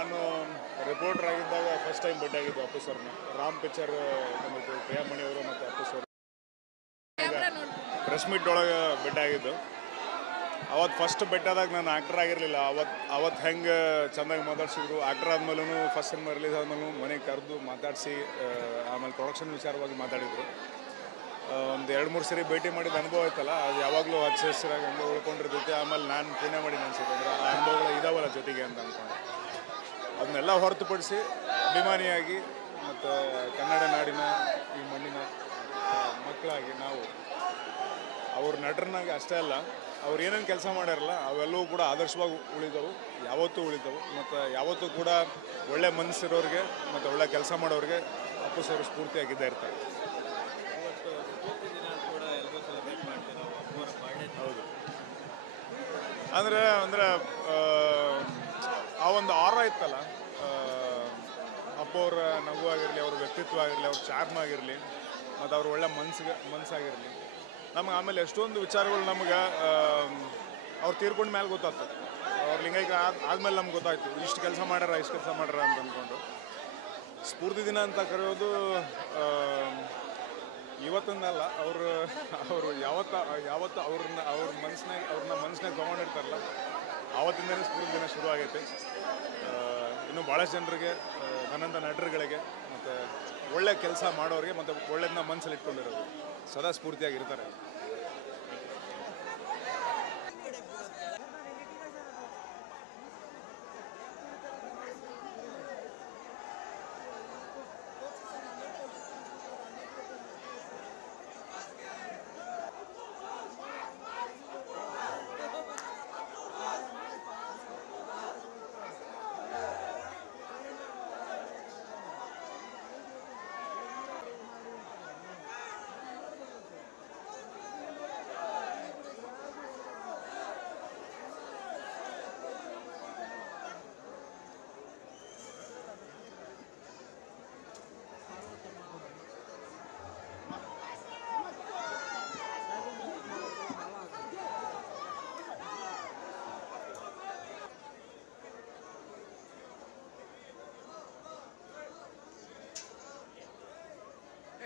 ನಾನು ರಿಪೋರ್ಟರ್ ಆಗಿದ್ದಾಗ first time ಭೇಟಿಯಾಗಿದ್ದು Appu ಸರ್ನ. ರಾಮ್ ಪಿಕ್ಚರ್ ಬಂದಿತ್ತು, ಪ್ರಿಯಾಮಣಿ ಅವರು ಮತ್ತು ಅಪ್ಪು ಸರ್ ಪ್ರೆಸ್ ಮೀಟ್ ಒಳಗೆ ಭೇಟಿಯಾಗಿದ್ದು. ಅವತ್ತು ಫಸ್ಟ್ ಭೇಟಿಯಾದಾಗ ನಾನು ಆ್ಯಕ್ಟರ್ ಆಗಿರಲಿಲ್ಲ. ಅವತ್ತು ಹೆಂಗೆ ಚೆಂದಾಗಿ ಮಾತಾಡ್ಸಿದ್ರು. ಆ್ಯಕ್ಟರ್ ಆದಮೇಲೂ ಫಸ್ಟ್ ಸಿನಿಮಾ ರಿಲೀಸ್ ಆದಮೇಲೂ ಮನೆಗೆ ಕರೆದು ಮಾತಾಡಿಸಿ ಆಮೇಲೆ ಪ್ರೊಡಕ್ಷನ್ ವಿಚಾರವಾಗಿ ಮಾತಾಡಿದರು. ಒಂದು 2-3 ಸರಿ ಭೇಟಿ ಮಾಡಿದ ಅನುಭವ ಆಯ್ತಲ್ಲ, ಅದು ಯಾವಾಗಲೂ ಹಸಿರಾಗಿ ಹಂಗೆ ಉಳ್ಕೊಂಡಿರ್ತೈತೆ. ಆಮೇಲೆ ನಾನು ಪುಣ್ಯ ಮಾಡಿ ಅನ್ಸುತ್ತೆ, ಅಂದರೆ ಆ ಅನುಭವಗಳು ಇದಾವಲ್ಲ ಜೊತೆಗೆ ಅಂತ ಅಂದ್ಕೊಂಡು ಅದನ್ನೆಲ್ಲ ಹೊರತುಪಡಿಸಿ ಅಭಿಮಾನಿಯಾಗಿ ಮತ್ತು ಕನ್ನಡ ನಾಡಿನ ಈ ಮಣ್ಣಿನ ಮಕ್ಕಳಾಗಿ ನಾವು ಅವ್ರ ನಟರನ್ನಾಗ ಅಷ್ಟೇ ಅಲ್ಲ, ಅವ್ರು ಏನೇನು ಕೆಲಸ ಮಾಡ್ಯಾರಲ್ಲ ಅವೆಲ್ಲವೂ ಕೂಡ ಆದರ್ಶವಾಗಿ ಉಳಿದವು, ಯಾವತ್ತೂ ಉಳಿದವು. ಮತ್ತು ಯಾವತ್ತೂ ಕೂಡ ಒಳ್ಳೆ ಮನಸ್ಸಿರೋರಿಗೆ ಮತ್ತು ಒಳ್ಳೆ ಕೆಲಸ ಮಾಡೋರಿಗೆ ಅಪ್ಪು ಸರ್ ಸ್ಫೂರ್ತಿಯಾಗಿದ್ದೇ ಇರ್ತಾರೆ. ಹೌದು, ಅಂದರೆ ಆ ಒಂದು ಆರ ಇತ್ತಲ್ಲ, ಅಪ್ಪು ಅವರ ನಗು ಆಗಿರಲಿ, ಅವ್ರ ವ್ಯಕ್ತಿತ್ವ ಆಗಿರಲಿ, ಅವ್ರ ಚಾರ್ಮ್ ಆಗಿರಲಿ, ಮತ್ತು ಅವ್ರ ಒಳ್ಳೆ ಮನಸ್ಸಾಗಿರಲಿ, ನಮಗೆ ಆಮೇಲೆ ಎಷ್ಟೊಂದು ವಿಚಾರಗಳು ನಮಗೆ ಅವ್ರು ತೀರ್ಕೊಂಡ ಮೇಲೆ ಗೊತ್ತಾಗ್ತದೆ. ಅವ್ರ ಲಿಂಗೈಕ್ಯ ಆದಮೇಲೆ ನಮ್ಗೆ ಗೊತ್ತಾಯ್ತು, ಇಷ್ಟು ಕೆಲಸ ಮಾಡ್ಯಾರ ಅಂತ ಅಂದ್ಕೊಂಡು. ಸ್ಫೂರ್ತಿ ದಿನ ಅಂತ ಕರೆಯೋದು ಇವತ್ತಿಂದಲ್ಲ, ಅವರು ಯಾವತ್ತು ಅವ್ರನ್ನ ಮನಸ್ಸಿನಾಗ ತೊಗೊಂಡಿರ್ತಾರಲ್ಲ ಆವತ್ತಿಂದಲೇ ಸ್ಫೂರ್ತಿ ದಿನ ಶುರು ಆಗೈತೆ. ಇನ್ನೂ ಭಾಳಷ್ಟು ಜನರಿಗೆ, ನನ್ನಂಥ ನಟರುಗಳಿಗೆ ಮತ್ತು ಒಳ್ಳೆ ಕೆಲಸ ಮಾಡೋರಿಗೆ ಮತ್ತು ಒಳ್ಳೆದನ್ನ ಮನಸ್ಸಲ್ಲಿ ಇಟ್ಕೊಂಡಿರೋದು ಸದಾ ಸ್ಫೂರ್ತಿಯಾಗಿರ್ತಾರೆ.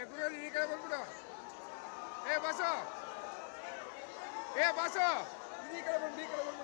ಗುರುಗಳು ಈ ಕಡೆ ಬಂದ್ಬಿಡು. ಬಾಸು ಈ ಕಡೆ ಬಂದು ಈ ಕಡೆ ಬಂದ್ಬಿಡು.